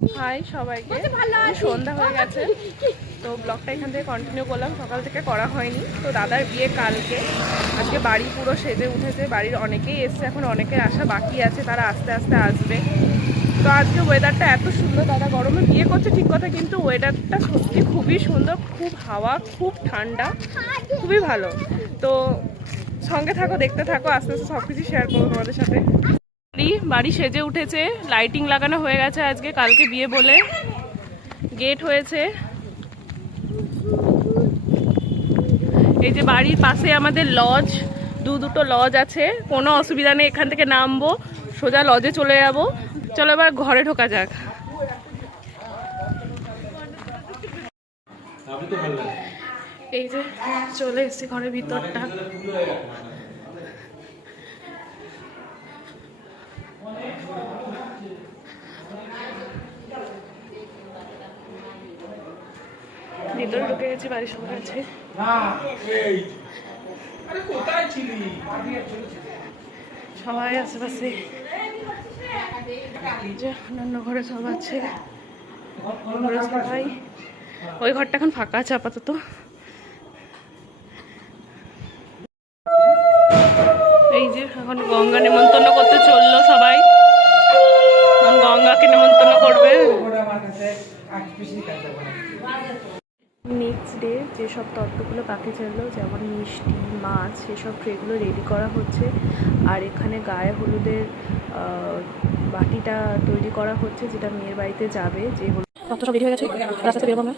High সবাইকে, সন্ধ্যা হয়ে গেছে তো ব্লগটা এখান থেকে কন্টিনিউ করলাম। সকাল থেকে করা হয়নি। তো দাদার বিয়ে কালকে, আজকে বাড়ি পুরো সেজে উঠেছে। বাড়ির অনেকেই এসছে, এখন অনেকে আসা বাকি আছে, তারা আস্তে আস্তে আসবে। তো আজকে ওয়েদারটা এত সুন্দর, দাদা গরমে বিয়ে করছে ঠিক কথা, কিন্তু ওয়েদারটা সত্যি খুবই সুন্দর, খুব হাওয়া, খুব ঠান্ডা, খুবই ভালো। তো সঙ্গে থাকো, দেখতে থাকো, আস্তে আস্তে সব কিছু শেয়ার করবো তোমাদের সাথে। বাড়ি সেজে উঠেছে, লাইটিং লাগানো হয়ে গেছে আজকে, কালকে বিয়ে বলে। গেট হয়েছে, এই যে বাড়ির পাশে আমাদের লজ, দুটো লজ আছে, কোনো অসুবিধা নেই। এখান থেকে নামবো, সোজা লজে চলে যাব। চলো এবার ঘরে ঢোকা যাক। এই যে চলে এসেছি ঘরের ভিতরটা। ভিতরে ঢুকে গেছি, বাড়ির সবাই আছে। সবাই আশেপাশে, অন্যান্য ঘরে সব আছে। সবাই, ওই ঘরটা এখন ফাঁকা আছে আপাতত। এই যে এখন গঙ্গা নেমন্তন্ন করতে চললো সবাই, এখন গঙ্গাকে নেমন্তন্ন করবে। নেক্সট ডে যেসব তত্ত্বগুলো বাকি ছিল, যেমন মিষ্টি, মাছ, সেসব ট্রেগুলো রেডি করা হচ্ছে। আর এখানে গায়ে হলুদের বাটিটা তৈরি করা হচ্ছে, যেটা মেয়ের বাড়িতে যাবে। যে তত্ত্ব সব রেডি হয়ে গেছে, রাস্তাতে বেরোবো আমরা।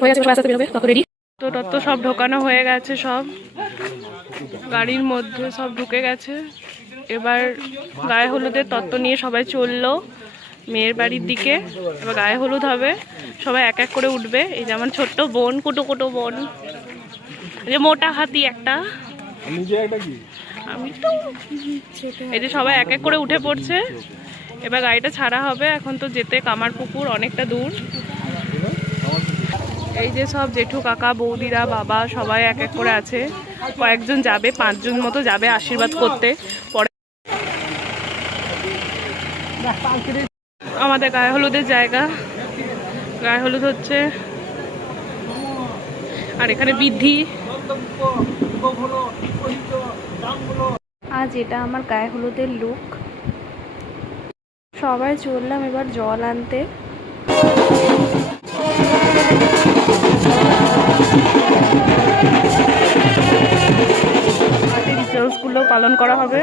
হয়ে গেছে, রাস্তাতে বেরোবে, তত রেডি। তো তত্ত্ব সব ঢোকানো হয়ে গেছে, সব গাড়ির মধ্যে সব ঢুকে গেছে। এবার গায়ে হলুদের তত্ত্ব নিয়ে সবাই চললো মেয়ের বাড়ির দিকে। এবার গায়ে হলুদ হবে, সবাই এক এক করে উঠবে। এই যেমন ছোট্ট বোন, কুটো কুটো বোন, এই যে মোটা হাতি একটা, আমি তো। এই যে সবাই এক এক করে উঠে পড়ছে। এবার গাড়িটা ছাড়া হবে। এখন তো যেতে কামারপুকুর অনেকটা দূর। এই যে সব জেঠু কাকা বৌদিরা বাবা সবাই এক এক করে আছে। কয়েকজন যাবে, 5 জন মতো যাবে আশীর্বাদ করতে। পরে আমাদের গায়ে হলুদের জায়গা, গায়ে হলুদ হচ্ছে। আর এখানে বৃদ্ধি। আজ এটা আমার গায়ে হলুদের লুক। সবাই চললাম এবার জল আনতে। রিচুয়ালসগুলো পালন করা হবে।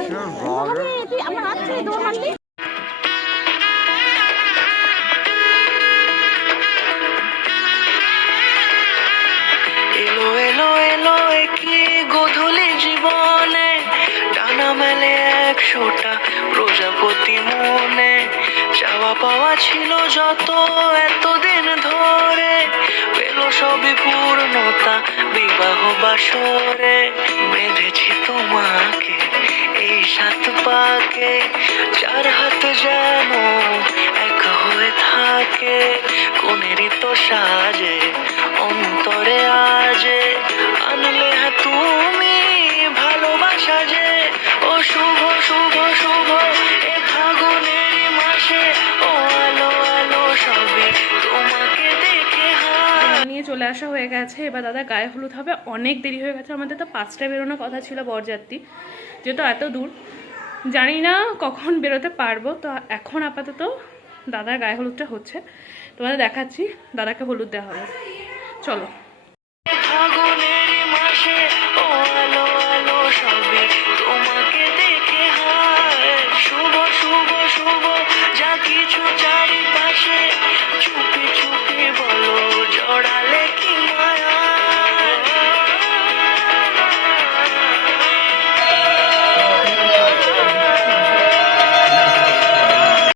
এলো এলো এলো কি গোধূলি জীবনে, ডানা মেলে 100টা প্রজাপতি মনে। চাওয়া পাওয়া ছিল যত এতদিন ধরে, পেল সবই পূর্ণতা বিবাহ বাসরে। বেঁধেছি তোমাকে এই 7 পাকে, 4 হাত যেন এক হয়ে থাকে। কোনেরই তো সাজে অন্তরে আজে, আনলে হ্যাঁ তুমি ভালোবাসা যে। ও শুভ শুভ শুভ এ ফাগুনের মাসে, ও আলো আলো সবে তোমাকে দেখে নিয়ে চলে আসা হয়ে গেছে। এবার দাদা গায়ে হলুদ হবে, অনেক দেরি হয়ে গেছে। আমাদের তো 5টায় বেরোনোর কথা ছিল বরযাত্রী, যেহেতু এত দূর জানি না কখন বেরোতে পারবো। তো এখন আপাতত দাদার গায়ে হলুদটা হচ্ছে, তোমাদের দেখাচ্ছি। দাদাকে হলুদ দেওয়া হবে, চলো। ফাগুনের মাসে, ও আলো